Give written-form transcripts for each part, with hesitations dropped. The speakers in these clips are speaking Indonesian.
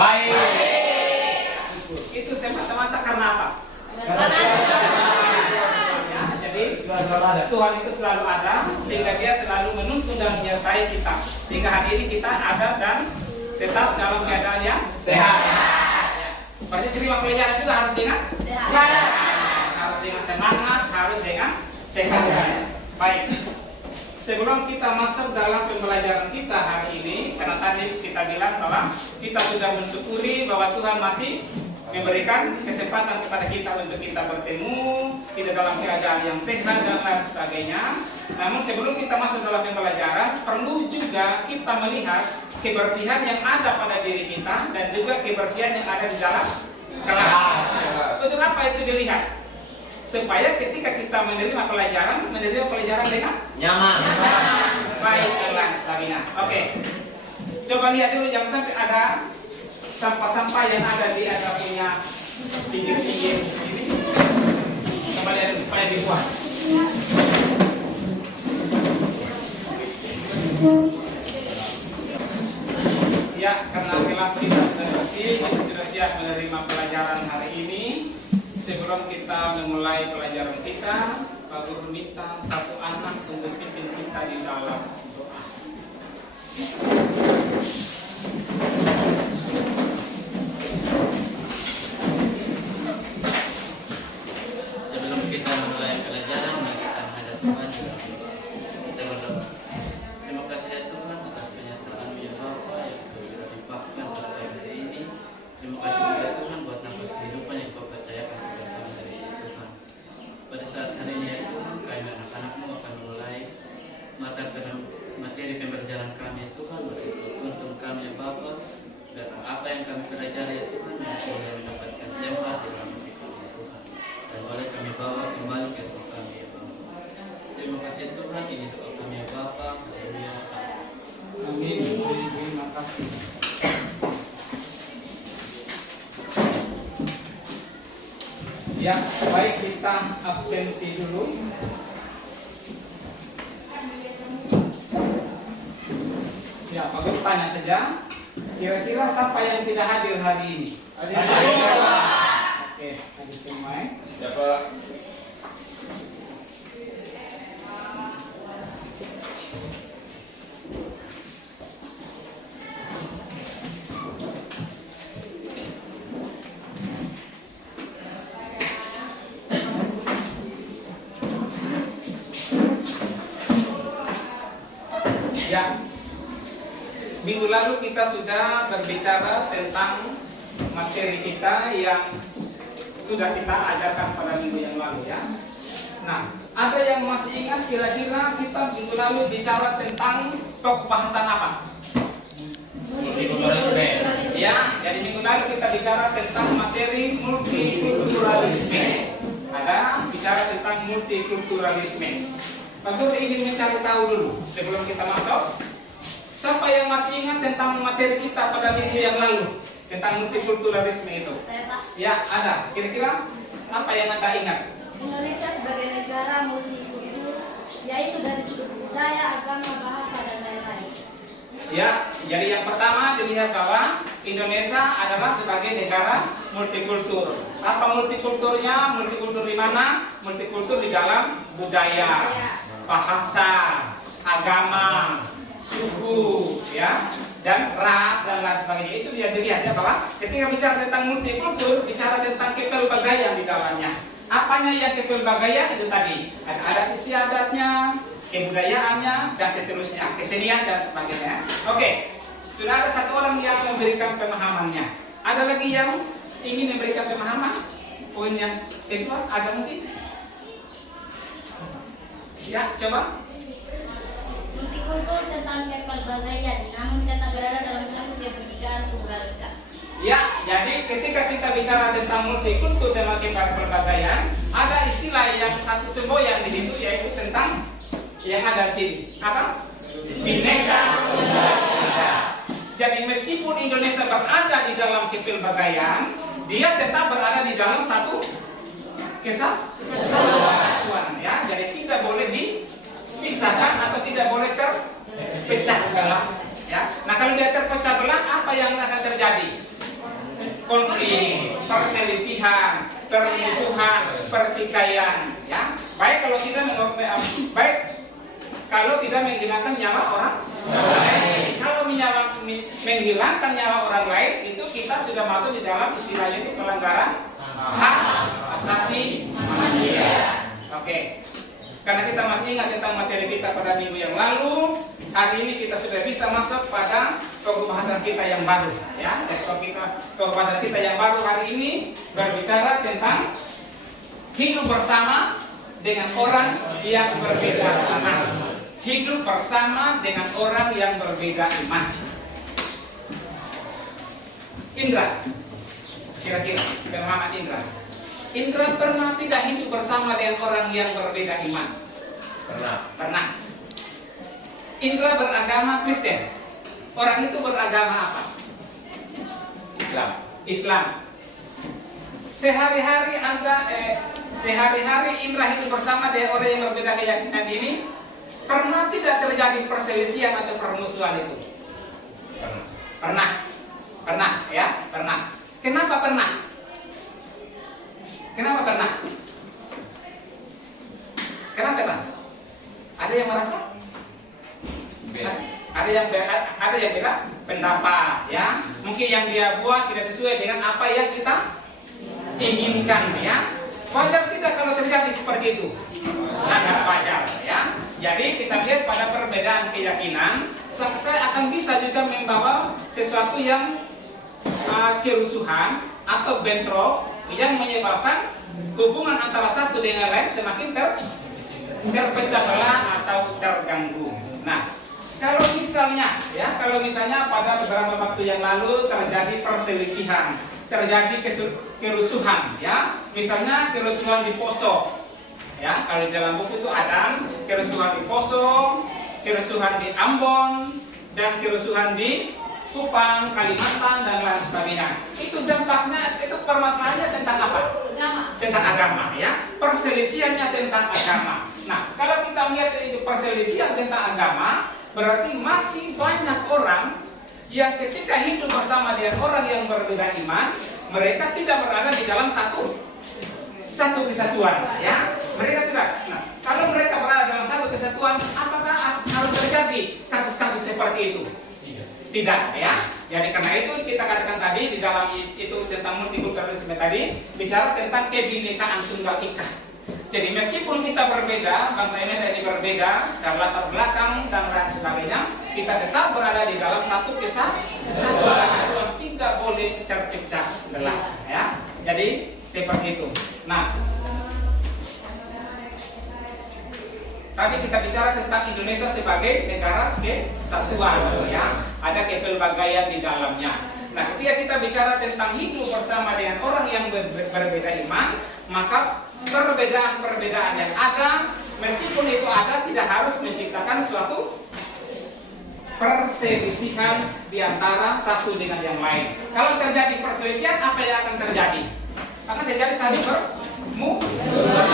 baik. Itu semata-mata karena apa? Karena ya, jadi Tuhan itu selalu ada, sehingga Dia selalu menuntun dan menyertai kita. Sehingga hari ini kita ada dan tetap dalam keadaan yang sehat. Berarti terima pelajaran juga harus dengan sehat. Harus dengan semangat, harus dengan sehat. Baik. Sebelum kita masuk dalam pembelajaran kita hari ini, karena tadi kita bilang bahwa kita sudah mensyukuri bahwa Tuhan masih memberikan kesempatan kepada kita untuk kita bertemu, kita dalam keadaan yang sehat dan lain sebagainya. Namun sebelum kita masuk dalam pembelajaran, perlu juga kita melihat kebersihan yang ada pada diri kita dan juga kebersihan yang ada di dalam kelas. Untuk apa itu dilihat? Supaya ketika kita menerima pelajaran dengan nyaman. Baik dan lain sebagainya. Oke. Coba lihat dulu, jangan sampai ada sampah-sampah yang ada di punya pinggir-pinggir ini. Coba lihat supaya dibuang. Ya, karena kelas kita sudah bersih, kita sudah siap menerima pelajaran hari ini. Sebelum kita memulai pelajaran kita, Pak Guru minta satu anak untuk pimpin kita di dalam doa. Sebelum kita memulai pelajaran, mari kita menghadap Tuhan di dalam doa. Kita berdoa. Terima kasih ya Tuhan atas penyertaan ya Bapa yang sudah limpahkan pada hari ini. Terima kasih juga ya Tuhan buat nafas kehidupan yang Kau percayakan kepada kami hari ini Tuhan. Pada saat hari ini ya Tuhan, kami anak-anak-Mu akan mulai materi pembelajaran kami ya Tuhan. Untuk kami ya Bapa, dan apa yang kami pelajari ya Tuhan, boleh mendapatkan tempat di dalam hati kami ya Tuhan. Dan boleh kami bawa kembali ke Tuhan kami ya Bapa. Terima kasih Tuhan, ini doa kami ya Bapa. Haleluya. Amin. Terima kasih. Ya, baik, kita absensi dulu. Ya, Pak Guru tanya saja. Kira-kira siapa yang tidak hadir hari ini? Oke, hadir semua. Siapa? Ya, minggu lalu kita sudah berbicara tentang materi kita yang sudah kita ajarkan pada minggu yang lalu ya. Nah, ada yang masih ingat kira-kira kita minggu lalu bicara tentang topik bahasan apa? Multikulturalisme. Ya, jadi minggu lalu kita bicara tentang materi multikulturalisme. Ada bicara tentang multikulturalisme. Pak Guru ingin mencari tahu dulu sebelum kita masuk. Siapa yang masih ingat tentang materi kita pada minggu yang lalu tentang multikulturalisme itu? Saya, Pak. Ya, ada. Kira-kira apa yang Anda ingat? Indonesia sebagai negara multikultur, yaitu dari sudut budaya, agama, bahasa, dan lain-lain. Ya, jadi yang pertama dilihat bahwa Indonesia adalah sebagai negara multikultur. Apa multikulturnya? Multikultur di mana? Multikultur di dalam budaya, bahasa, agama, suku, ya, dan ras dan lain sebagainya. Itu dia dilihat ya bahwa ketika bicara tentang multikultur, bicara tentang kepelbagaian di dalamnya. Apanya yang kepelbagaian itu tadi? Ada adat istiadatnya, kebudayaannya, dan seterusnya, kesenian dan sebagainya. Oke, sudah ada satu orang yang memberikan pemahamannya. Ada lagi yang ingin memberikan pemahaman? Poin yang kedua, ada mungkin? Ya, coba. Multikultur tentang kepelbagaian, namun tetap berada dalam satu kebinekaan tunggal ika. Ya, jadi ketika kita bicara tentang multikultur dan kepelbagaian, ada istilah yang satu semboyan di situ, yaitu tentang yang ada di sini. Apa? Bineka Tunggal Ika. Jadi meskipun Indonesia berada di dalam kepelbagaian, dia tetap berada di dalam satu kesatuan. Ya, jadi tidak boleh dipisahkan atau tidak boleh terpecah belah. Ya, nah kalau dia terpecah belah, apa yang akan terjadi? konflik, perselisihan, permusuhan, pertikaian, ya. Baik kalau tidak menghilangkan nyawa orang lain. Kalau menghilangkan nyawa orang lain, itu kita sudah masuk di dalam istilahnya itu pelanggaran hak asasi manusia. Oke. Karena kita masih ingat tentang materi kita pada minggu yang lalu, hari ini kita sudah bisa masuk pada pembahasan kita yang baru, ya. Pembahasan kita yang baru hari ini berbicara tentang hidup bersama dengan orang yang berbeda iman. Hidup bersama dengan orang yang berbeda iman. Indra, kira-kira pemahaman Indra. Indra pernah tidak hidup bersama dengan orang yang berbeda iman? Pernah. Indra beragama Kristen. Orang itu beragama apa? Islam. Sehari-hari Indra hidup bersama dengan orang yang berbeda keyakinan ini, pernah tidak terjadi perselisihan atau permusuhan itu? Pernah. Kenapa pernah? Ada yang merasa? Ada yang beda pendapat, ya. Mungkin yang dia buat tidak sesuai dengan apa yang kita inginkan, ya. Wajar tidak kalau terjadi seperti itu? Sangat wajar, ya. Jadi kita lihat pada perbedaan keyakinan, saya akan bisa juga membawa sesuatu yang kerusuhan atau bentrok yang menyebabkan hubungan antara satu dengan lain semakin terpecah belah atau terganggu. Nah, kalau misalnya pada beberapa waktu yang lalu terjadi perselisihan, terjadi kerusuhan, ya, misalnya kerusuhan di Poso, ya, kalau di dalam buku itu ada kerusuhan di Poso, kerusuhan di Ambon, dan kerusuhan di Kupang, Kalimantan, dan lain sebagainya. Itu dampaknya, itu permasalahannya tentang apa? Tentang agama, ya. Perselisihannya tentang agama. Nah, kalau kita melihat itu perselisihan tentang agama, berarti masih banyak orang yang ketika hidup bersama dengan orang yang berbeda iman, mereka tidak berada di dalam satu kesatuan, ya. Mereka tidak. Nah, kalau mereka berada dalam satu kesatuan, apakah harus terjadi kasus-kasus seperti itu? Tidak, ya. Jadi karena itu kita katakan tadi di dalam itu tentang multikulturalisme tadi bicara tentang kebinekaan tunggal ika. Jadi meskipun kita berbeda, bangsa Indonesia ini berbeda dan latar belakang dan lain sebagainya, kita tetap berada di dalam satu kesatuan, tidak boleh terpecah belah, ya. Jadi seperti itu. Nah, tadi kita bicara tentang Indonesia sebagai negara kesatuan, ya. Ada kepelbagaian di dalamnya. Nah, ketika kita bicara tentang hidup bersama dengan orang yang berbeda iman, maka perbedaan-perbedaan yang ada, meskipun itu ada, tidak harus menciptakan suatu perselisihan di antara satu dengan yang lain. Kalau terjadi perselisihan, apa yang akan terjadi? Akan terjadi saling bermusuhan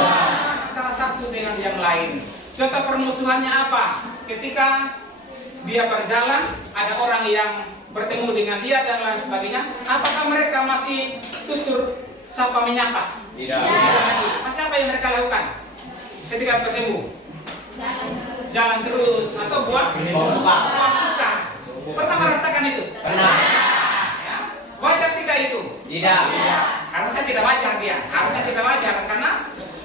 antara satu dengan yang lain. Contoh permusuhannya apa? Ketika dia berjalan, ada orang yang bertemu dengan dia dan lain sebagainya. Apakah mereka masih tutur sapa menyapa? Tidak. Masih apa yang mereka lakukan ketika bertemu? Jalan terus atau buat buka. Pernah merasakan itu? Pernah. Ya. Wajar tidak itu? Tidak. Harusnya tidak wajar dia. Harusnya tidak wajar karena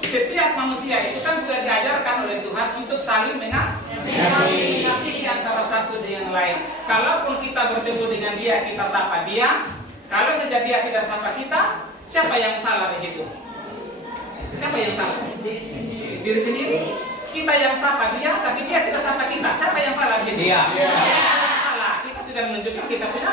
setiap manusia itu kan sudah diajarkan oleh Tuhan untuk saling mengasihi antara satu dengan lain. Kalaupun kita bertemu dengan dia, kita sapa dia. Kalau saja dia tidak sapa kita, siapa yang salah di situ? Siapa yang salah? Diri sendiri. Kita yang sapa dia, tapi dia tidak sapa kita. Siapa yang salah di situ? Dia. Salah. Kita sudah menunjukkan kita punya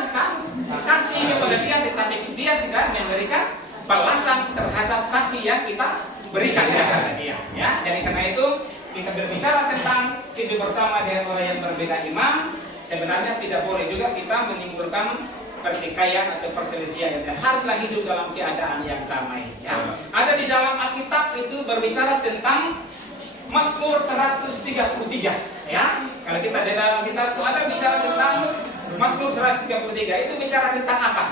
kasih kepada dia, tetapi dia tidak memberikan balasan terhadap kasih yang kita berikan kepada dia, ya. Jadi karena itu kita berbicara tentang hidup bersama dengan orang yang berbeda iman. Sebenarnya tidak boleh juga kita menimbulkan pertikaian atau perselisihan. Dan haruslah hidup dalam keadaan yang damai, ya. Ada di dalam Alkitab itu berbicara tentang Mazmur 133, ya. Kalau kita di dalam kitab itu ada bicara tentang Mazmur 133, itu bicara tentang apa?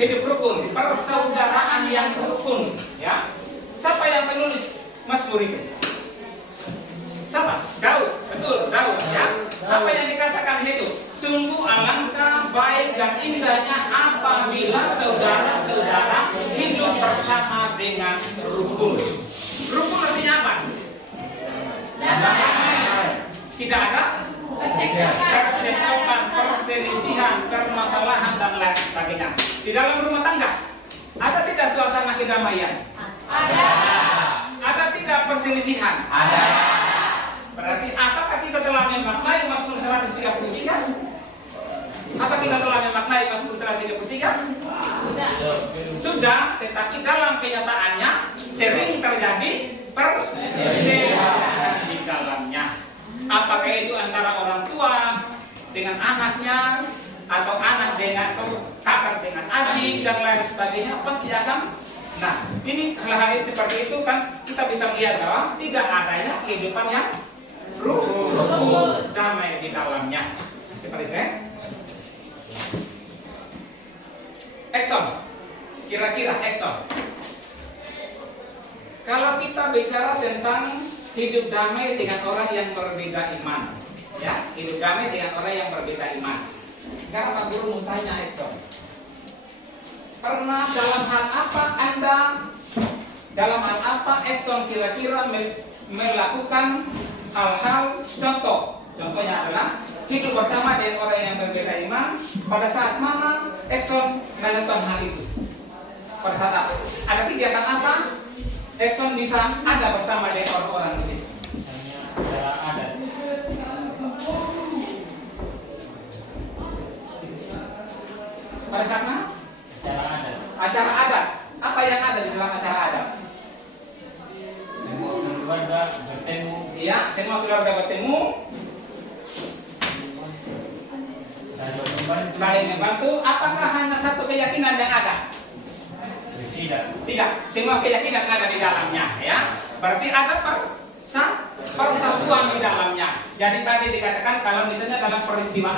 hidup rukun, persaudaraan yang rukun. Ya, siapa yang penulis Mazmur itu? Siapa? Daud, betul, Daud. Ya, apa yang dikatakan itu? Sungguh alangkah baik dan indahnya apabila saudara-saudara hidup bersama dengan rukun. Rukun artinya apa? Damai. Tidak ada percekcokan, perselisihan, permasalahan dan lain sebagainya. Di dalam rumah tangga ada tidak suasana kedamaian? Ada. Ada tidak perselisihan? Ada. Berarti apakah kita telah memaknai Mazmur 133? Apa kita telah memaknai Mazmur 133? Sudah, tetapi dalam kenyataannya sering terjadi perselisihan di dalamnya. Apakah itu antara orang tua dengan anaknya, atau anak dengan atau kakak dengan adik dan lain sebagainya, pasti akan. Nah, ini hal-hal seperti itu kan kita bisa melihat bahwa tidak adanya kehidupan yang rukun, damai di dalamnya. Seperti itu. Exxon, kira-kira Exxon. Kalau kita bicara tentang hidup damai dengan orang yang berbeda iman, ya, hidup damai dengan orang yang berbeda iman. Sekarang Pak Guru mau tanya Exxon, pernah dalam hal apa Exxon kira-kira melakukan hal-hal contohnya adalah hidup bersama dengan orang yang berbeda iman. Pada saat mana Exxon melakukan hal itu? Pada saat apa? Ada kegiatan apa Exxon bisa ada bersama dengan orang-orang di sini? Misalnya acara adat. Pada saat mana? Acara adat. Acara adat. Apa yang ada di dalam acara adat? Semua keluarga bertemu. Iya, semua keluarga bertemu, saling membantu. Apakah hanya satu keyakinan yang ada? Tidak. Tidak, semua keyakinan ada di dalamnya, ya. Berarti ada persatuan di dalamnya. Jadi tadi dikatakan kalau misalnya dalam peristiwa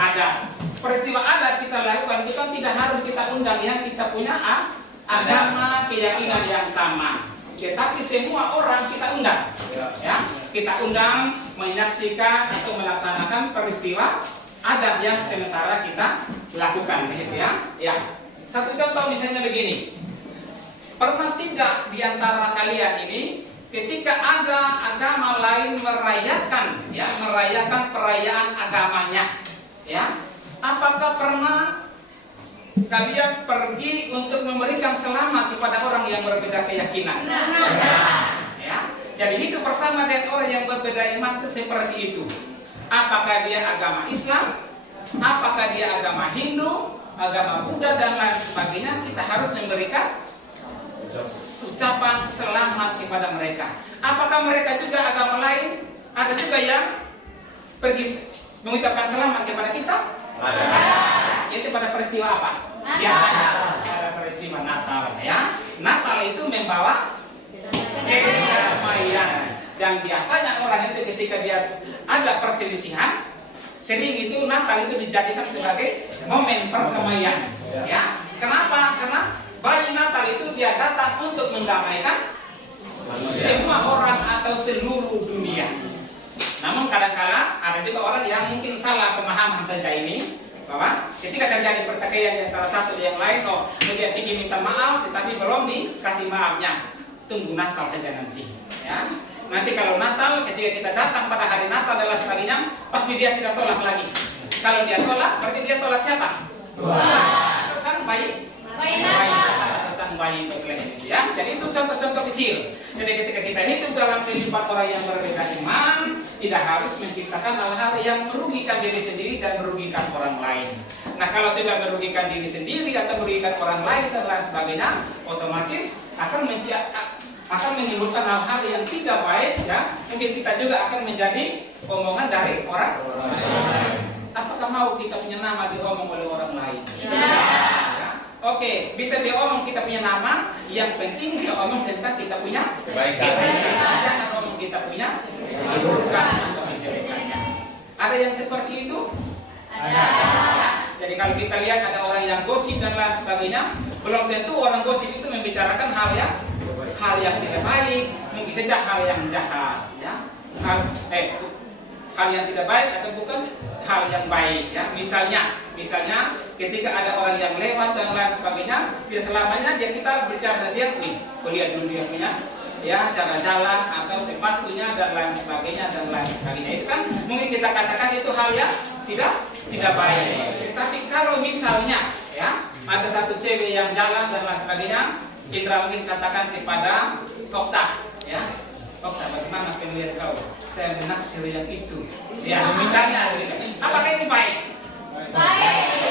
adat kita lakukan itu kan tidak harus kita undang yang kita punya agama, keyakinan yang sama. Tetapi semua orang kita undang, ya. Kita undang menyaksikan atau melaksanakan peristiwa adat yang sementara kita lakukan, begitu ya. Ya. Satu contoh misalnya begini. Pernah tidak di antara kalian ini ketika ada agama lain merayakan perayaan agamanya, ya? Apakah pernah kalian pergi untuk memberikan selamat kepada orang yang berbeda keyakinan? Ya. Jadi hidup bersama dengan orang yang berbeda iman itu seperti itu. Apakah dia agama Islam, apakah dia agama Hindu, agama Buddha dan lain sebagainya, kita harus memberikan ucapan selamat kepada mereka. Apakah mereka juga agama lain? Ada juga yang pergi mengucapkan selamat kepada kita? Ada. Itu pada peristiwa apa? Biasanya pada peristiwa Natal, ya. Natal itu membawa kedamaian. Dan biasanya orang itu ketika dia ada perselisihan, sering itu Natal itu dijadikan sebagai momen perdamaian, ya. Kenapa? Karena bayi Natal itu dia datang untuk mendamaikan semua orang atau seluruh dunia. Namun kadang-kala ada juga orang yang mungkin salah pemahaman saja ini, bahwa ketika terjadi pertikaian di antara satu dan yang lain, dia pergi minta maaf, tetapi belum dikasih maafnya. Tunggu Natal saja nanti, ya. Nanti kalau Natal, ketika kita datang pada hari Natal dan lain sebagainya, pasti dia tidak tolak lagi. Kalau dia tolak, berarti dia tolak siapa? Tuhan. Sang bayi sang bayi Bethlehem, ya. Jadi itu contoh-contoh kecil. Jadi ketika kita hidup dalam kehidupan orang yang berbeda iman, tidak harus menciptakan hal-hal yang merugikan diri sendiri dan merugikan orang lain. Nah, kalau sudah merugikan diri sendiri atau merugikan orang lain dan lain sebagainya, otomatis akan menimbulkan hal-hal yang tidak baik, ya. Mungkin kita juga akan menjadi omongan dari orang lain. Apakah mau kita punya nama diomong oleh orang lain? Oke, bisa dia omong kita punya nama, yang penting dia omong tentang kita punya kebaikan. Jangan omong kita punya keburukan atau kejelekannya. Ada yang seperti itu? Ada. Jadi kalau kita lihat ada orang yang gosip dan lain sebagainya, Belum tentu orang gosip itu membicarakan hal yang tidak baik, mungkin saja hal yang jahat, ya. Hal yang tidak baik atau bukan hal yang baik, ya. Misalnya ketika ada orang yang lewat dan lain sebagainya, tidak selamanya kita bicara dia, lihat dulu dia punya cara jalan atau sepatunya dan lain sebagainya. Itu kan mungkin kita katakan itu hal yang tidak baik. Tapi kalau misalnya ada satu cewek yang jalan dan lain sebagainya, Indra mungkin katakan kepada Okta, Okta, bagaimana penilaian kau? Saya menaksir yang itu. Misalnya, apakah ini baik? Baik.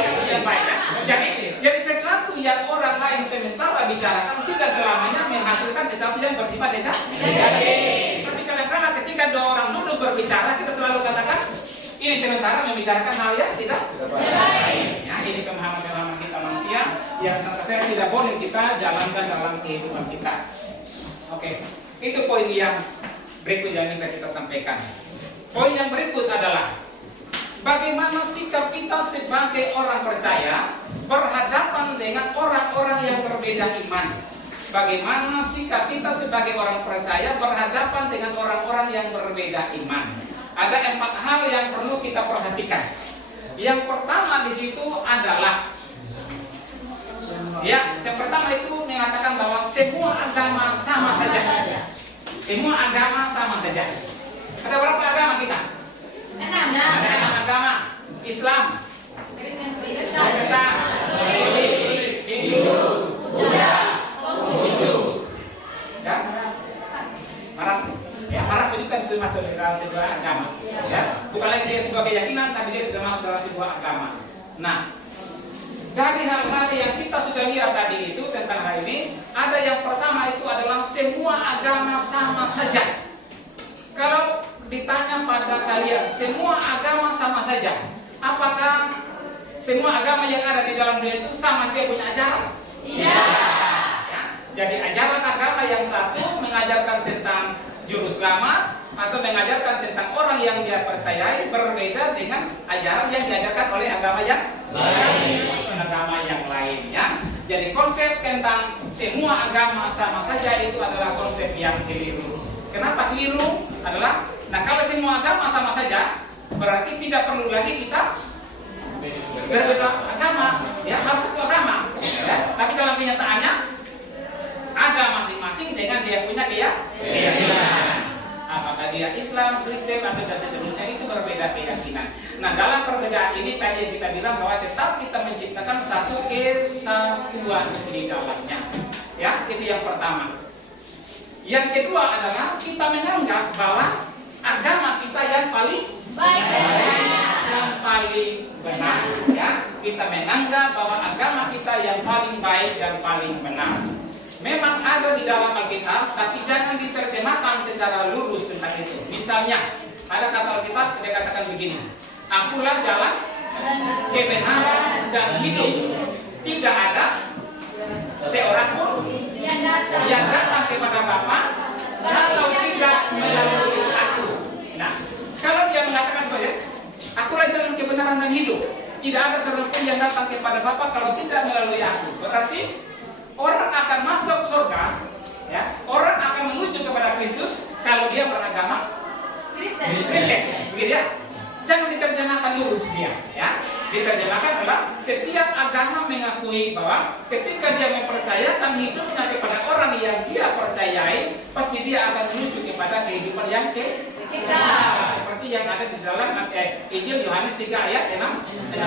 Jadi sesuatu yang orang lain sementara bicarakan tidak selamanya menghasilkan sesuatu yang bersifat negatif. Tapi kadang-kadang ketika dua orang duduk berbicara, kita selalu katakan ini sementara membicarakan hal yang tidak baik. Ini pemahaman kita manusia yang sampai saya tidak boleh kita jalankan dalam kehidupan kita. Oke, itu poin yang berikut yang bisa kita sampaikan. Poin yang berikut adalah bagaimana sikap kita sebagai orang percaya berhadapan dengan orang-orang yang berbeda iman. Bagaimana sikap kita sebagai orang percaya berhadapan dengan orang-orang yang berbeda iman. Ada 4 hal yang perlu kita perhatikan. Yang pertama di situ adalah yang pertama itu mengatakan bahwa semua agama sama saja. Semua agama sama saja. Ada berapa agama kita? 6. Ada 6 agama. Islam, Protestan, Hindu, Buddha, Konghucu. Arab itu kan sudah masuk dalam sebuah agama. Bukan lagi dia sebuah keyakinan, tapi dia sudah masuk dalam sebuah agama. Nah, dari hal-hal yang kita sudah lihat tadi itu tentang hal ini, ada yang pertama itu adalah semua agama sama saja. Kalau ditanya pada kalian, semua agama sama saja, apakah semua agama yang ada di dalam dunia itu sama saja punya ajaran? Tidak. Jadi ajaran agama yang satu mengajarkan tentang juru selamat atau mengajarkan tentang orang yang dia percayai berbeda dengan ajaran yang diajarkan oleh agama yang lain. Jadi konsep tentang semua agama sama saja itu adalah konsep yang keliru. Kenapa keliru? Kalau semua agama sama saja, berarti tidak perlu lagi kita berbeda agama, harus satu agama. Tapi dalam kenyataannya ada masing-masing dengan dia punya keyakinan. Apakah dia Islam, Kristen atau dan seterusnya, itu berbeda keyakinan. Nah, dalam perbedaan ini tadi yang kita bilang bahwa tetap kita menciptakan satu kesatuan di dalamnya. Itu yang pertama. Yang kedua adalah kita menganggap bahwa agama kita yang paling baik, yang paling benar. Kita menganggap bahwa agama kita yang paling baik dan paling benar. Memang ada di dalam Alkitab, tapi jangan diterjemahkan secara lurus tentang itu. Misalnya, ada kata Alkitab dia katakan begini, akulah jalan, kebenaran, dan hidup. Tidak ada seorang pun yang datang kepada Bapa kalau tidak melalui aku. Nah, kalau dia mengatakan sebagai akulah jalan, kebenaran, dan hidup, tidak ada seorang pun yang datang kepada Bapa kalau tidak melalui aku. Berarti orang akan masuk surga, orang akan menuju kepada Kristus kalau dia beragama Kristen. Begitu ya? Jangan diterjemahkan lurus dia, Diterjemahkan adalah setiap agama mengakui bahwa ketika dia mempercayakan hidupnya kepada orang yang dia percayai, pasti dia akan menuju kepada kehidupan yang kekal. Seperti yang ada di dalam Injil Yohanes 3 ayat 16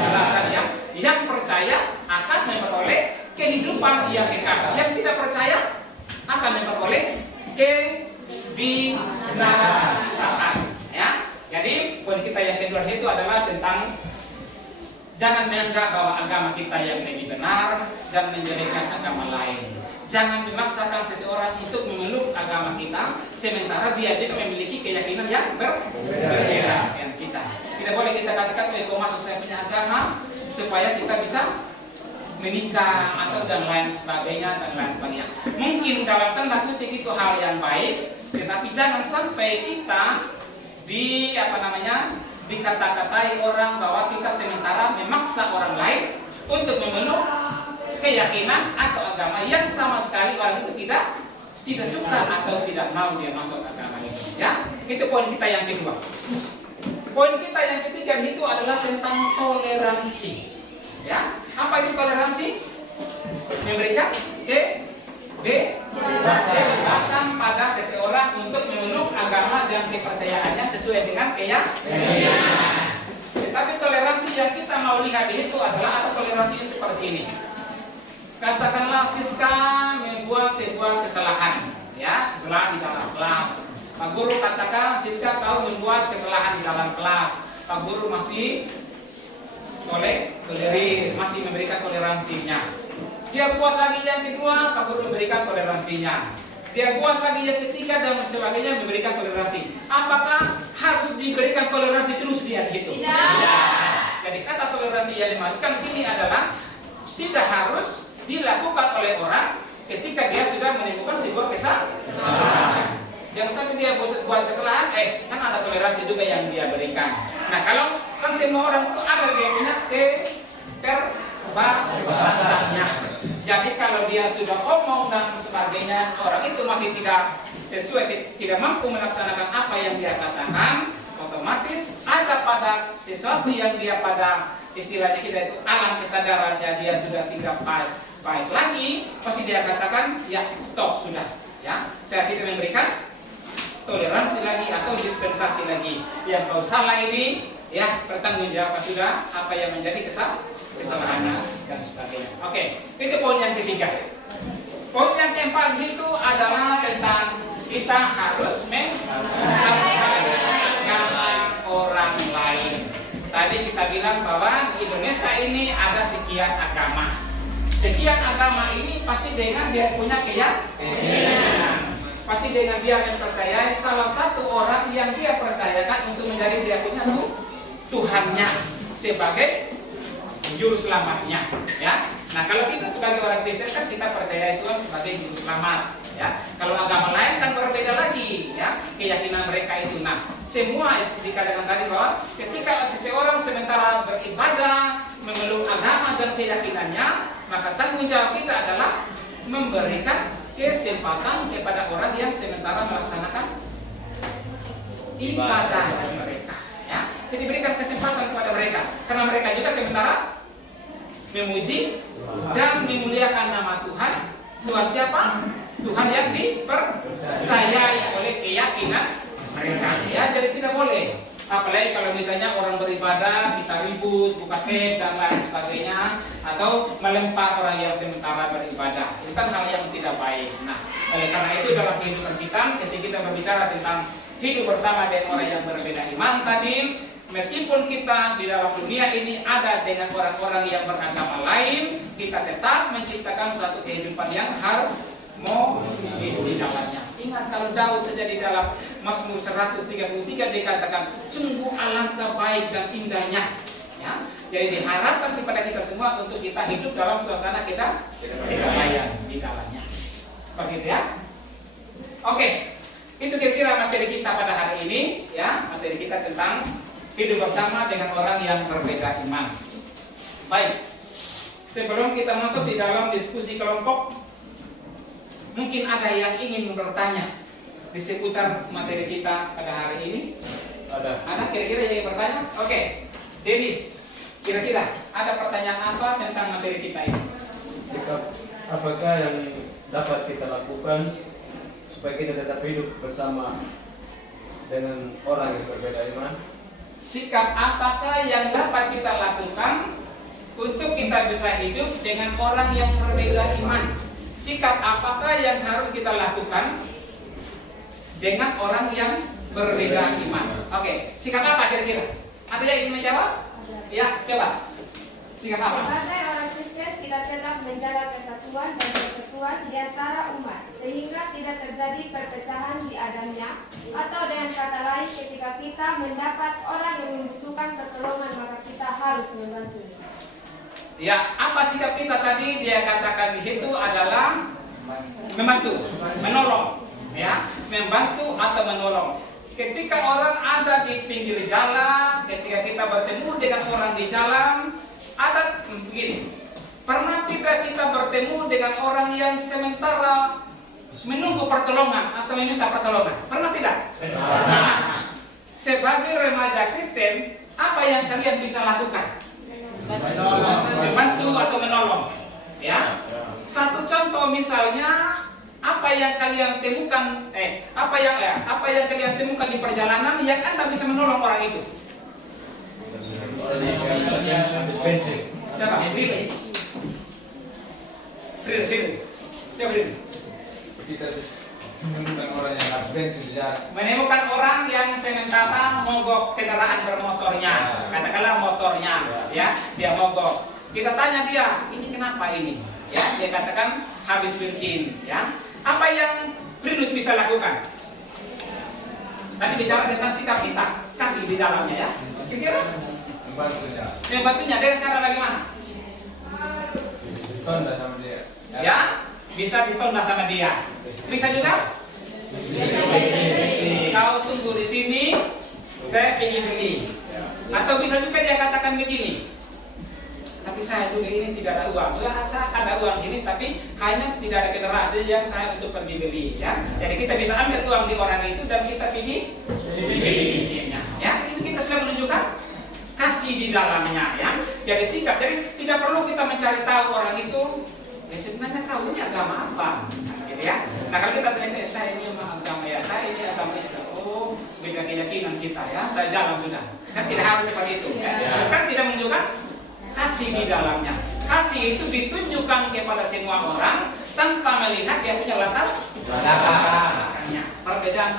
yang percaya akan memperoleh kehidupan yang kekal. Yang tidak percaya akan memperoleh kebinasaan. Jadi poin kita yang kedua itu adalah tentang jangan menganggap bahwa agama kita yang lebih benar dan menjadikan agama lain. Jangan memaksakan seseorang untuk memeluk agama kita sementara dia juga memiliki keyakinan yang berbeda dengan kita. Tidak boleh kita katakan kau masuk saya punya agama supaya kita bisa menikah atau dan lain sebagainya. Mungkin dalam tanda kutip itu hal yang baik, tetapi jangan sampai kita dikata-katai orang bahwa kita sementara memaksa orang lain untuk memeluk keyakinan atau agama yang sama sekali orang itu tidak suka atau tidak mau dia masuk agama itu. Ya, itu poin kita yang kedua. Poin kita yang ketiga itu adalah tentang toleransi. Ya, apa itu toleransi? Memberikan kebebasan pada seseorang untuk memeluk agama dan kepercayaannya sesuai dengan keyakinan. Tetapi toleransi yang kita mau lihat itu adalah ada toleransi seperti ini. Katakanlah Siska membuat sebuah kesalahan, ya, kesalahan di dalam kelas. Pak guru katakan Siska tahu membuat kesalahan di dalam kelas. Pak guru masih tolerir, masih memberikan toleransinya. Dia buat lagi yang kedua, Pak guru memberikan toleransinya. Dia buat lagi yang ketiga dan sebagainya, memberikan toleransi. Apakah harus diberikan toleransi terus dia di situ? Tidak. Jadi kata toleransi yang dimaksudkan di sini adalah tidak harus dilakukan oleh orang ketika dia sudah menemukan sebuah kesalahan. Jangan sampai dia buat kesalahan, kan ada toleransi juga yang dia berikan. Nah, kalau kan semua orang itu ada dia punya keterbatasannya. Jadi kalau dia sudah omong dan sebagainya, orang itu masih tidak sesuai, tidak mampu melaksanakan apa yang dia katakan, otomatis ada pada sesuatu yang dia pada istilahnya kita itu alam kesadarannya dia sudah tidak baik lagi, pasti dia katakan ya stop sudah, ya saya tidak memberikan toleransi lagi atau dispensasi lagi. Yang kau salah ini ya bertanggung jawab sudah apa yang menjadi kesalahannya dan sebagainya. Oke, itu poin yang ketiga. Poin yang keempat itu adalah tentang kita harus menghargai orang lain. Tadi kita bilang bahwa di Indonesia ini ada sekian agama. Sekian agama ini pasti dengan dia punya keyakinan. Pasti dengan dia yang percaya salah satu orang yang dia percayakan untuk menjadi dia punya Tuhannya sebagai juru selamatnya, ya. Nah, kalau kita sebagai orang Kristen kan kita percaya Tuhan sebagai juru selamat, ya. Kalau agama lain kan berbeda lagi, ya, keyakinan mereka itu. Nah, semua dikatakan tadi bahwa ketika seseorang sementara beribadah, memeluk agama dan keyakinannya, maka tanggung jawab kita adalah memberikan kesempatan kepada orang yang sementara melaksanakan ibadah mereka, ya. Jadi berikan kesempatan kepada mereka, karena mereka juga sementara memuji dan memuliakan nama Tuhan. Tuhan siapa? Tuhan yang dipercayai oleh keyakinan mereka, ya. Jadi tidak boleh, apalagi kalau misalnya orang beribadah kita ribut, buka ket dan lain sebagainya, atau melempar orang yang sementara beribadah. Itu kan hal yang tidak baik. Nah, oleh karena itu dalam kehidupan kita, ketika kita berbicara tentang hidup bersama dengan orang yang berbeda iman tadi, meskipun kita di dalam dunia ini ada dengan orang-orang yang beragama lain, kita tetap menciptakan satu kehidupan yang harmonis di dalamnya. Ingat kalau Daud saja di dalam Mazmur 133 dikatakan sungguh alangkah baik dan indahnya, ya. Jadi diharapkan kepada kita semua untuk kita hidup dalam suasana kita kedamaian di dalamnya. Seperti itu, ya. Oke, itu kira-kira materi kita pada hari ini, ya. Materi kita tentang hidup bersama dengan orang yang berbeda iman. Baik, sebelum kita masuk di dalam diskusi kelompok, mungkin ada yang ingin bertanya di seputar materi kita pada hari ini? Ada kira-kira yang ingin bertanya? Oke, Dennis, kira-kira ada pertanyaan apa tentang materi kita ini? Sikap apakah yang dapat kita lakukan supaya kita tetap hidup bersama dengan orang yang berbeda iman? Sikap apakah yang dapat kita lakukan untuk kita bisa hidup dengan orang yang berbeda iman? Sikap apakah yang harus kita lakukan dengan orang yang berbeda iman? Oke, sikap apa kira-kira? Ada yang ingin menjawab? Ya, coba. Sikap apa? Sebagai orang Kristen, kita tetap menjaga kesatuan dan persatuan di antara umat, sehingga tidak terjadi perpecahan di adanya, atau dengan kata lain, ketika kita mendapat orang yang membutuhkan pertolongan, maka kita harus membantunya. Ya, apa sikap kita tadi? Dia katakan di situ adalah membantu, menolong, ya, membantu atau menolong. Ketika orang ada di pinggir jalan, ketika kita bertemu dengan orang di jalan, ada begini. Pernah tidak kita bertemu dengan orang yang sementara menunggu pertolongan atau meminta pertolongan. Pernah tidak? Nah, sebagai remaja Kristen, apa yang kalian bisa lakukan? Membantu atau menolong. Ya. Satu contoh misalnya, apa yang kalian temukan apa yang kalian temukan di perjalanan yang Anda bisa menolong orang itu? Coba, Riris. Coba Riris. Kita menemukan orang yang habis bensin di jalan. Menemukan orang yang sementara mogok kendaraan bermotornya, katakanlah motornya, ya, dia mogok. Kita tanya dia, ini kenapa ini? Ya, dia katakan habis bensin, ya. Apa yang Prinus bisa lakukan? Tadi bicara tentang sikap kita, kasih di dalamnya, ya. Kira-kira? Membantunya dengan cara bagaimana? Tonda sama dia. Ya, bisa ditonda sama dia. Bisa juga? Kau tunggu di sini, saya ingin pergi. Atau bisa juga dia katakan begini, tapi saya juga ini tidak ada uang. Ya, saya ada uang ini, tapi hanya tidak ada kendaraan yang saya untuk pergi beli. Ya, jadi kita bisa ambil uang di orang itu dan kita pergi beli bensinnya. Ya, itu kita sudah menunjukkan kasih di dalamnya. Ya, jadi sikap. Jadi tidak perlu kita mencari tahu orang itu. Ya sebenarnya kau ini agama apa? Gitu ya. Nah kalau kita tanya, saya ini agama ya, saya ini agama Islam. Oh, beda keyakinan kita ya. Saya jalan sudah. Kan tidak harus seperti itu. Ya. Kan tidak menunjukkan kasih di dalamnya. Kasih itu ditunjukkan kepada semua orang tanpa melihat dia punya latar belakangnya. Perbedaan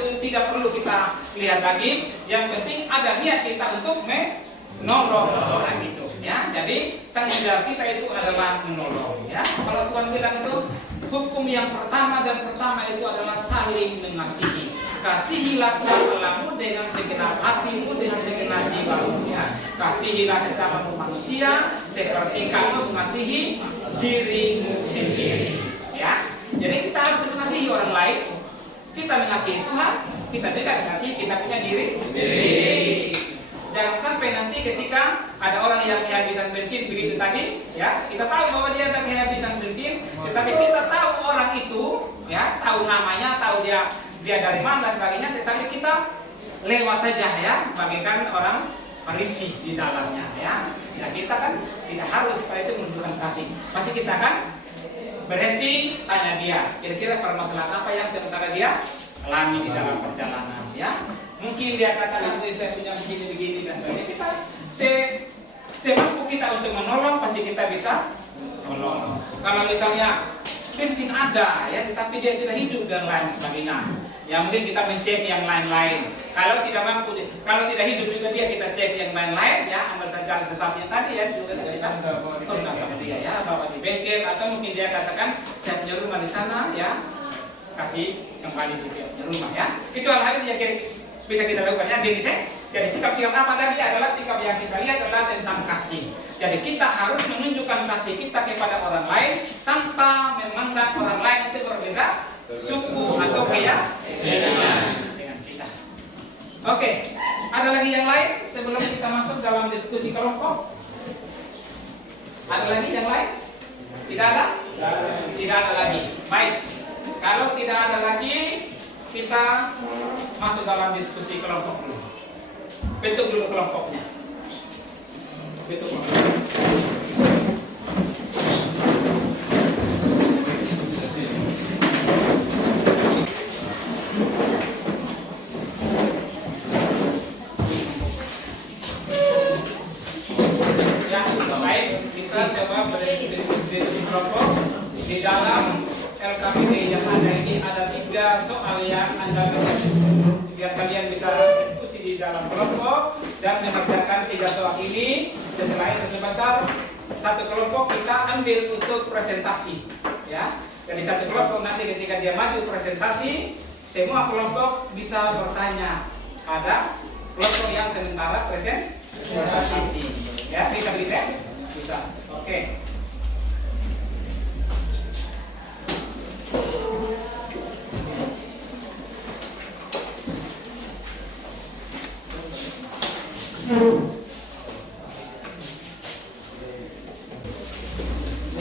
itu tidak perlu kita lihat lagi. Yang penting ada niat kita untuk menolong orang itu. Ya, jadi tanggung jawab kita itu adalah menolong. Ya, kalau Tuhan bilang itu hukum yang pertama itu adalah saling mengasihi. Kasihilah Tuhan Allahmu dengan segenap hatimu, dengan segenap jiwamu. Ya, kasihilah sesama manusia seperti kamu mengasihi dirimu sendiri. Ya, jadi kita harus mengasihi orang lain. Kita mengasihi Tuhan, kita juga mengasihi kita punya diri sendiri. Jangan sampai nanti ketika ada orang yang kehabisan bensin begitu tadi, ya kita tahu bahwa dia ada kehabisan bensin, tetapi kita tahu orang itu, ya tahu namanya, tahu dia dari mana dan sebagainya, tetapi kita lewat saja ya, bagaikan orang Farisi di dalamnya, ya. Ya kita kan tidak harus setelah itu menunjukkan kasih, pasti kita kan berhenti tanya dia, kira-kira permasalahan apa yang sementara dia alami di dalam perjalanan, ya. Mungkin dia katakan saya punya begini dan sebagainya. Kita semampu kita untuk menolong, pasti kita bisa menolong. Kalau misalnya bensin ada, ya, tetapi dia tidak hidup dan lain sebagainya, ya mungkin kita mencek yang lain-lain. Kalau tidak mampu, kalau tidak hidup juga dia, kita cek yang lain-lain, ya ambil saja sesatnya tadi, ya juga kita tolong sama dia, ya bawa di bengkel, atau mungkin dia katakan saya punya rumah di sana, ya kasih kembali di rumah, ya. Itu hal-hal yang bisa kita lakukan, ya. Jadi sikap-sikap apa tadi adalah sikap yang kita lihat adalah tentang kasih. Jadi kita harus menunjukkan kasih kita kepada orang lain tanpa memandang orang lain itu berbeda suku atau keyakinan dengan kita. Oke, ada lagi yang lain sebelum kita masuk dalam diskusi kelompok? Ada lagi yang lain? Tidak ada? Tidak ada lagi. Baik, kalau tidak ada lagi, kita masuk dalam diskusi kelompok dulu. Bentuk dulu kelompoknya. Bentuk kelompok. Ya, baik. Kita coba berdiskusi kelompok. Di dalam LKPD yang ada ini ada 3 soal yang Anda berikan, biar kalian bisa diskusi di dalam kelompok dan mengerjakan 3 soal ini. Setelah itu sebentar, satu kelompok kita ambil untuk presentasi, ya. Jadi satu kelompok nanti ketika dia maju presentasi, semua kelompok bisa bertanya. Ada kelompok yang sementara presentasi, ya bisa berikan, bisa. Oke.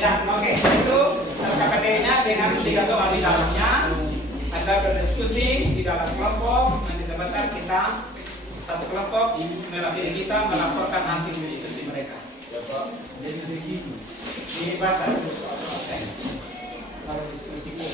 Ya, oke. Itu KPD-nya dengan 3 soal di dalamnya. Anda berdiskusi di dalam kelompok. Nanti sebentar kita satu kelompok mewakili kita melaporkan hasil diskusi mereka. Ini bahasa dulu soal-soal kalau diskusi bu.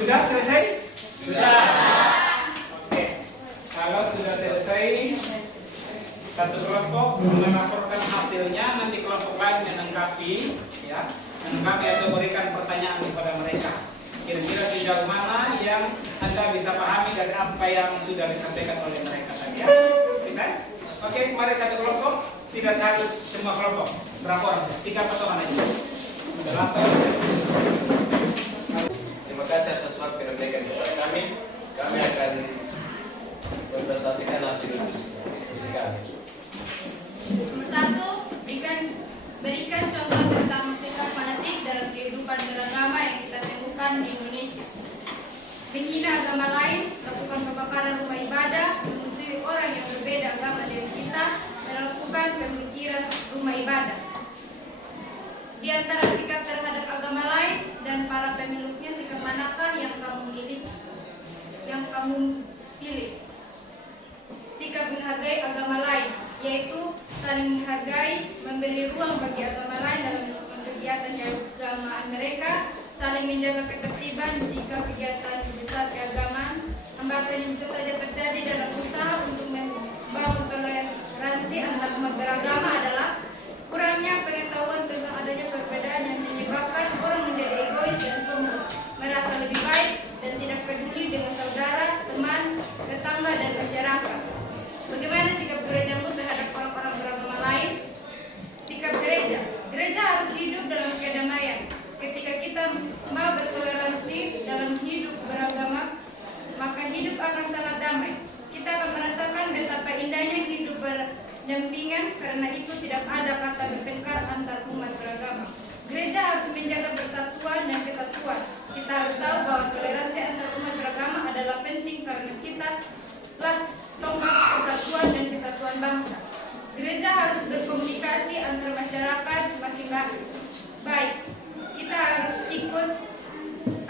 Sudah selesai? Sudah. Oke. Kalau sudah selesai, satu kelompok melaporkan hasilnya, nanti kelompok lain menanggapi, ya, menanggapi atau berikan pertanyaan kepada mereka. Kira-kira sejauh mana yang Anda bisa pahami dari apa yang sudah disampaikan oleh mereka tadi, ya? Bisa? Oke, mari satu kelompok. Tidak harus semua kelompok. Berapa orang? 3 potongan aja. 8. Terima kasih atas waktu yang diberikan kepada kami. Kami akan mempresentasikan hasil diskusi kami. Nomor 1, berikan contoh tentang sikap fanatik dalam kehidupan beragama yang kita temukan di Indonesia. Menghina agama lain, lakukan pembakaran rumah ibadah, memusuhi orang yang berbeda agama dari kita, dan lakukan pemblokiran rumah ibadah. Di antara sikap terhadap agama lain dan para pemeluknya, sikap manakah yang kamu pilih? Sikap menghargai agama lain, yaitu saling menghargai, memberi ruang bagi agama lain dalam melakukan kegiatan keagamaan mereka, saling menjaga ketertiban jika kegiatan besar keagamaan. Hambatan yang bisa saja terjadi dalam usaha untuk membangun toleransi antar umat beragama adalah kurangnya pengetahuan tentang adanya perbedaan yang menyebabkan orang menjadi egois dan sombong, merasa lebih baik dan tidak peduli dengan saudara, teman, tetangga, dan masyarakat. Bagaimana sikap gerejamu terhadap orang-orang beragama lain? Sikap gereja harus hidup dalam kedamaian. Ketika kita mau bertoleransi dalam hidup beragama, maka hidup akan sangat damai. Kita akan merasakan betapa indahnya hidup berdampingan, karena itu tidak ada kata bertengkar antar umat beragama. Gereja harus menjaga persatuan dan kesatuan. Kita harus tahu bahwa toleransi antar umat beragama adalah penting karena kita telah tonggak persatuan dan kesatuan bangsa. Gereja harus berkomunikasi antar masyarakat semakin baik. Kita harus ikut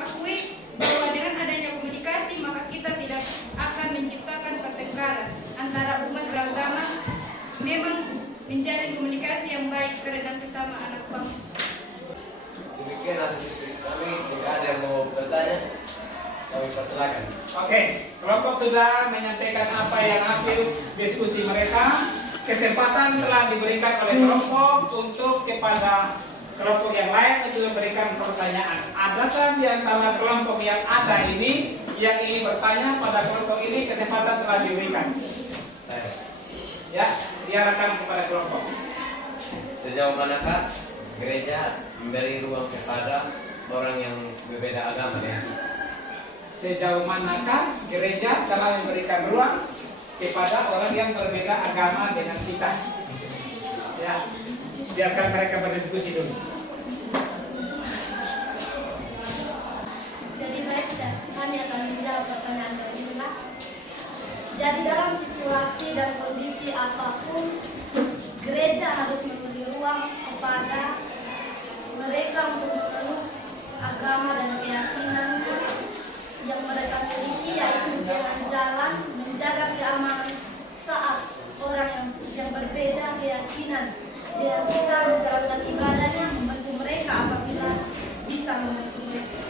akui bahwa dengan adanya komunikasi maka kita tidak akan menciptakan pertengkaran antara umat beragama. Memang menjalin komunikasi yang baik karena sesama anak bangsa. Demikian hasil diskusi kami. Jika ada yang mau bertanya, kami persilakan. Oke, kelompok sudah menyampaikan apa yang hasil diskusi mereka. Kesempatan telah diberikan oleh kelompok untuk kepada kelompok yang lain untuk memberikan pertanyaan. Adakah di antara kelompok yang ada ini yang ingin bertanya pada kelompok ini? Kesempatan telah diberikan. Ya, diarahkan kepada kelompok. Sejauh manakah gereja memberi ruang kepada orang yang berbeda agama dengan kita? Sejauh manakah gereja telah memberikan ruang kepada orang yang berbeda agama dengan kita? Ya, biarkan mereka berdiskusi dulu. Jadi baik, kami akan menjawab pertanyaan dari Mbak. Jadi dalam situasi dan kondisi apapun, gereja harus memberi ruang kepada mereka untuk memeluk agama dan keyakinan yang mereka miliki, yaitu dengan jalan menjaga keamanan saat orang yang berbeda keyakinan dengan kita menjalankan ibadahnya, membantu mereka apabila bisa membantu mereka.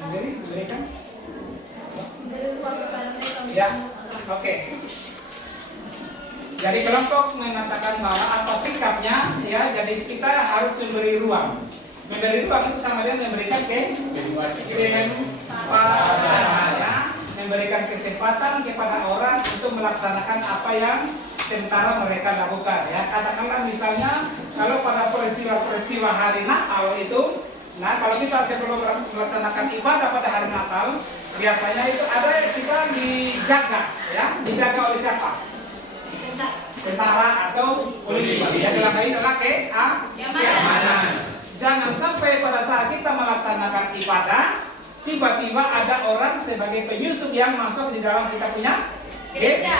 Memberikan? Memberi ruang kepada mereka untuk Ya, memeluk agama. oke. Jadi kelompok mengatakan bahwa apa sikapnya, ya. Jadi kita harus memberi ruang. Memberi ruang itu sama dengan memberikan kesempatan, ya. Memberikan kesempatan kepada orang untuk melaksanakan apa yang sementara mereka lakukan, ya. Katakanlah misalnya kalau pada peristiwa hari Natal itu, nah kalau kita sebelum melaksanakan ibadah pada hari Natal, biasanya itu ada kita dijaga, ya. Dijaga oleh siapa? Tentara atau polisi. Yang dalam hal ini adalah keamanan. Jangan sampai pada saat kita melaksanakan ibadah, tiba-tiba ada orang sebagai penyusup yang masuk di dalam kita punya gereja.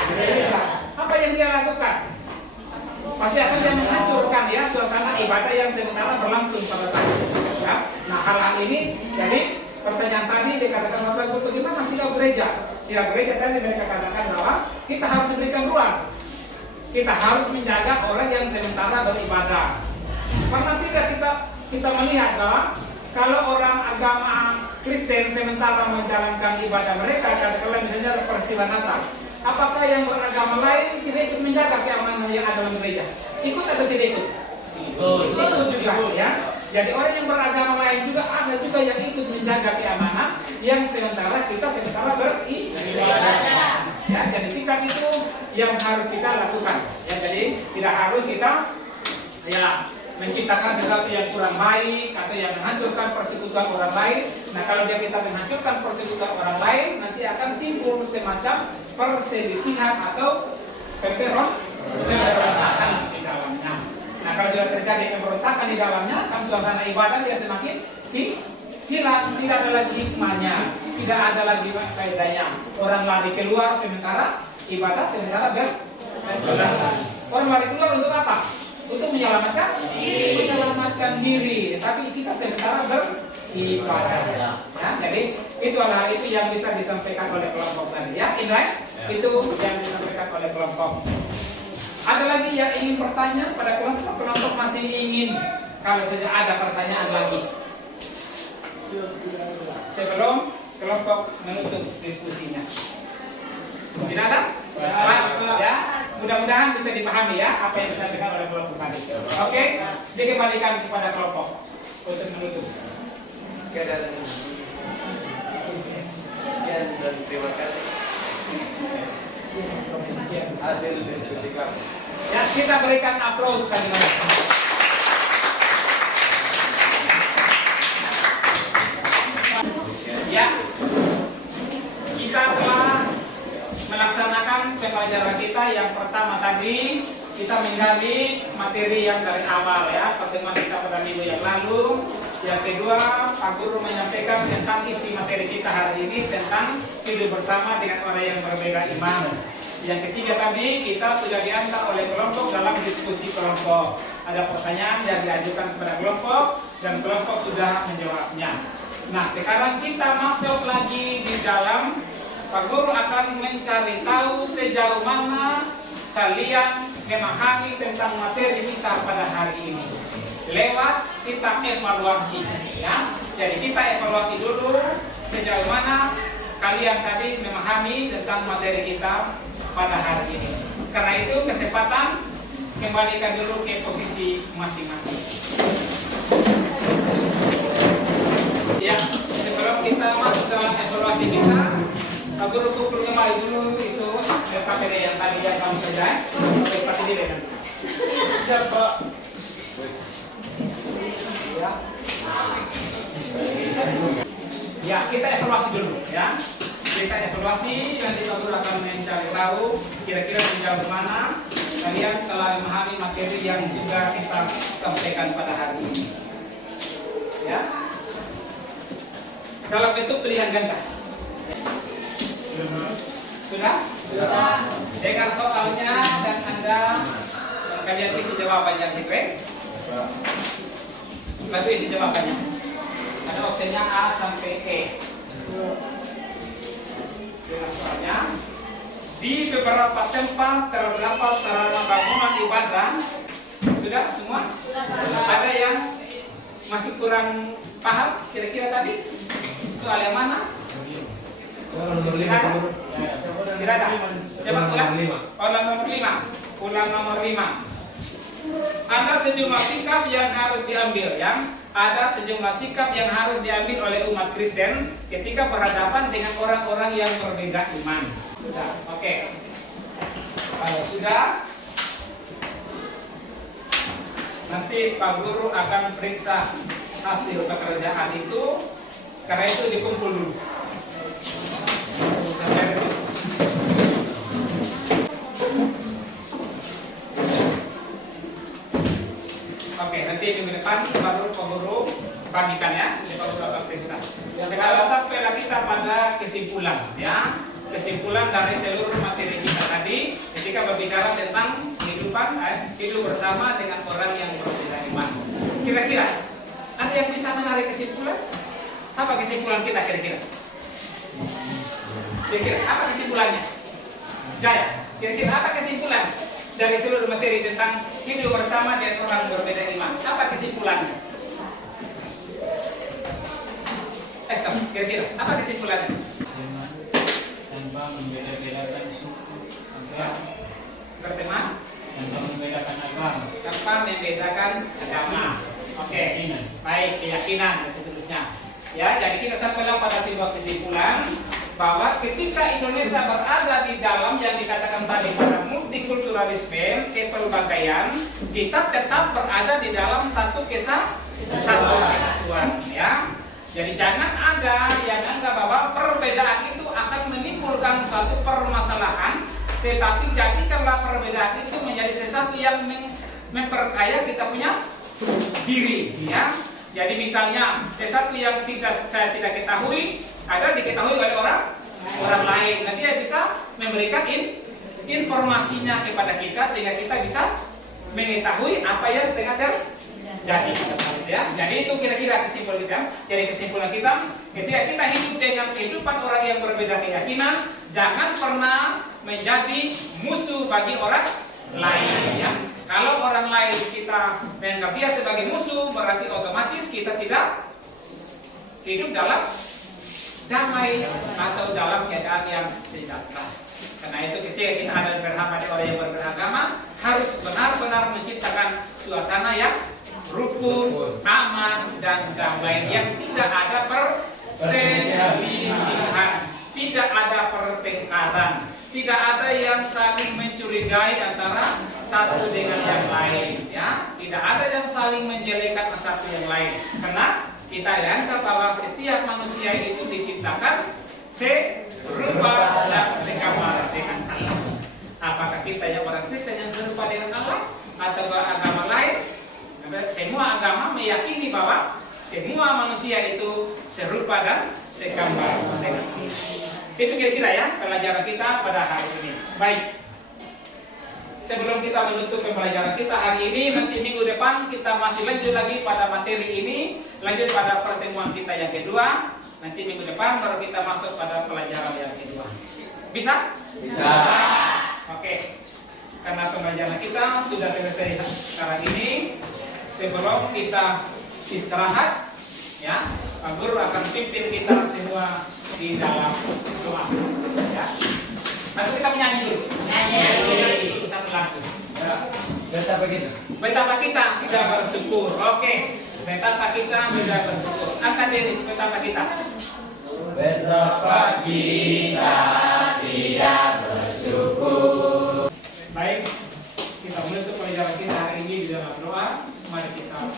Apa yang dia lakukan? Pasti akan dia menghancurkan, ya, suasana ibadah yang sementara berlangsung pada saat itu, ya. Nah, hal-hal ini, jadi pertanyaan tadi dikatakan Bapak Ibu, bagaimana sikap gereja? Sikap gereja tadi mereka katakan bahwa kita harus memberikan ruang. Kita harus menjaga orang yang sementara beribadah. Karena tidak kita melihat bahwa kalau orang agama Kristen sementara menjalankan ibadah mereka, katakanlah misalnya ada peristiwa Natal, apakah yang beragama lain tidak ikut menjaga keamanan yang ada dalam gereja? Ikut atau tidak ikut? Ikut juga, ya. Jadi orang yang beragama lain juga ada juga yang ikut menjaga keamanan yang sementara beribadah. Ya, jadi sikap itu yang harus kita lakukan. Ya, jadi tidak harus kita, ya, menciptakan sesuatu yang kurang baik atau yang menghancurkan persekutuan orang lain. Nah, kalau kita menghancurkan persekutuan orang lain, nanti akan timbul semacam perselisihan atau pemberontakan di dalamnya. Nah, kalau sudah terjadi pemberontakan di dalamnya, kan suasana ibadah dia semakin hilang, tidak ada lagi hikmahnya, tidak ada lagi faedahnya. Orang lari keluar sementara ibadah sementara berjalan. Orang lari keluar untuk apa? Untuk menyelamatkan diri. Tapi kita sementara beribadah. Ya, jadi itu hal itu yang bisa disampaikan oleh kelompok tadi, ya. Indra, itu yang disampaikan oleh kelompok. Ada lagi yang ingin bertanya pada kelompok? Kelompok masih ingin, kalau saja ada pertanyaan lagi sebelum kelompok menutup diskusinya. Tidak ada? Ya, mudah-mudahan bisa dipahami, ya, apa yang disampaikan oleh kelompok tadi. Oke, dikembalikan kepada kelompok untuk menutup. Sekian dan terima kasih hasil diskusi kami. Ya, kita berikan aplaus kali ini. Ya, kita telah melaksanakan pembelajaran kita yang pertama tadi. Kita menggali materi yang dari awal, ya, pertemuan kita pada minggu yang lalu. Yang kedua, Pak Guru menyampaikan tentang isi materi kita hari ini tentang hidup bersama dengan orang yang berbeda iman. Yang ketiga tadi kita sudah diantar oleh kelompok dalam diskusi kelompok. Ada pertanyaan yang diajukan kepada kelompok dan kelompok sudah menjawabnya. Nah, sekarang kita masuk lagi di dalam. Pak Guru akan mencari tahu sejauh mana kalian memahami tentang materi kita pada hari ini. Lewat kita evaluasi, ya. Jadi kita evaluasi dulu sejauh mana kalian tadi memahami tentang materi kita pada hari ini. Karena itu kesempatan kembalikan dulu ke posisi masing-masing. Ya, sebelum kita masuk dalam evaluasi kita, Pak Guru kumpul kembali dulu itu materi yang tadi yang kami kerjain. Oke, pasti diri kan? Siapa? Ya, kita evaluasi dulu, ya. Kita evaluasi, nanti Pak Guru akan mencari tahu kira-kira sejauh mana kalian telah memahami materi yang sudah kita sampaikan pada hari ini. Ya. Dalam bentuk pilihan ganda. Sudah? Sudah. Dengar soalnya dan Anda kalian isi jawabannya, Fikri. Lalu isi jawabannya. Ada opsinya A sampai E. Dengar soalnya. Di beberapa tempat terdapat sarana bangunan ibadah. Sudah semua? Sudah. Ada yang masih kurang paham kira-kira tadi? Soal yang mana? Nomor 5. Tidak ada. Coba ulang. Oh, nomor 5. ulang nomor 5. Ada sejumlah sikap yang harus diambil, ada sejumlah sikap yang harus diambil oleh umat Kristen ketika berhadapan dengan orang-orang yang berbeda iman. Sudah, oke. Kalau sudah, nanti Pak Guru akan periksa hasil pekerjaan itu, karena itu dikumpul dulu. Oke, nanti minggu depan baru Pak Guru bagikan ya, Pak Guru akan periksa. Sekarang sampailah kita pada kesimpulan ya. Kesimpulan dari seluruh materi kita tadi ketika berbicara tentang kehidupan hidup bersama dengan orang yang berbeda iman. Kira-kira ada yang bisa menarik kesimpulan? Apa kesimpulan kita kira-kira? Kira-kira apa kesimpulannya? Jaya, kira-kira apa kesimpulan dari seluruh materi tentang hidup bersama dengan orang berbeda iman? Apa kesimpulannya? Kira-kira apa kesimpulannya? Tanpa membeda-bedakan suku, agama, Seperti mana? tanpa membedakan agama, Tanpa membedakan agama. Oke, baik, keyakinan dan seterusnya. Ya, jadi kita sampailah pada sebuah kesimpulan bahwa ketika Indonesia berada di dalam yang dikatakan tadi pada multikulturalisme, kepelbagaian, kita tetap berada di dalam satu kesatuan, ya. Jadi jangan ada yang anggap bahwa perbedaan itu akan menimbulkan suatu permasalahan, tetapi jadikanlah perbedaan itu menjadi sesuatu yang memperkaya kita punya diri, ya. Jadi misalnya sesuatu yang saya tidak ketahui ada diketahui oleh orang lain, dan dia bisa memberikan informasinya kepada kita sehingga kita bisa mengetahui apa yang tengah terjadi pada saat itu, ya. Jadi itu kira-kira kesimpulan kita. Jadi kesimpulan kita, ketika kita hidup dengan kehidupan orang yang berbeda keyakinan, jangan pernah menjadi musuh bagi orang lain, ya. Kalau orang lain kita menganggap dia sebagai musuh, berarti otomatis kita tidak hidup dalam damai atau dalam keadaan yang sejahtera. Karena itu ketika kita ada berhadapan dengan orang yang beragama, harus benar-benar menciptakan suasana yang rukun, aman, dan damai, yang tidak ada perselisihan, tidak ada pertengkaran, tidak ada yang saling mencurigai antara satu dengan yang lain, ya. Tidak ada yang saling menjelekan satu yang lain. Karena kita lihat bahwa setiap manusia itu diciptakan serupa dan segambar dengan Allah. Apakah kita yang orang Kristen yang serupa dengan Allah atau agama lain? Semua agama meyakini bahwa semua manusia itu serupa dan segambar dengan Allah. Itu kira-kira ya pelajaran kita pada hari ini. Baik. Sebelum kita menutup pembelajaran kita hari ini, nanti minggu depan kita masih lanjut lagi pada materi ini, lanjut pada pertemuan kita yang kedua. Nanti minggu depan baru kita masuk pada pelajaran yang kedua. Bisa? Bisa. Oke. Karena pembelajaran kita sudah selesai sekarang ini, sebelum kita istirahat, ya, Pak Guru akan pimpin kita semua di dalam doa, ya. Atau kita menyanyi dulu. Nyanyi satu lagu. Ya. Betapa kita. Betapa kita tidak bersyukur. Oke. Betapa kita tidak bersyukur. Angkat Denis, betapa kita. Betapa kita tidak bersyukur. Baik, kita menutup pelajaran kita hari ini di dalam doa. Mari kita.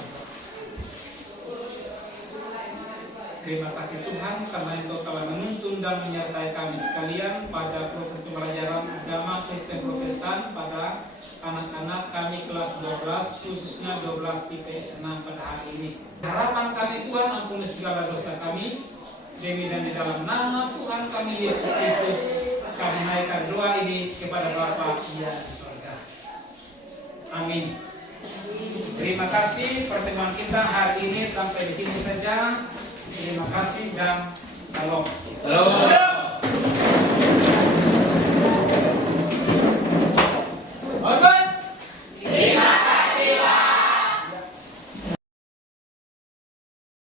Terima kasih Tuhan karena Engkau telah menuntun dan menyertai kami sekalian pada proses pembelajaran agama Kristen Protestan pada anak-anak kami kelas 12, khususnya 12 IPS 6 pada hari ini. Harapan kami Tuhan, ampuni segala dosa kami. Demi dan di dalam nama Tuhan kami Yesus Kristus, kami naikkan doa ini kepada Bapa yang di surga. Amin. Terima kasih, pertemuan kita hari ini sampai di sini saja. Terima kasih dan salam. Salam.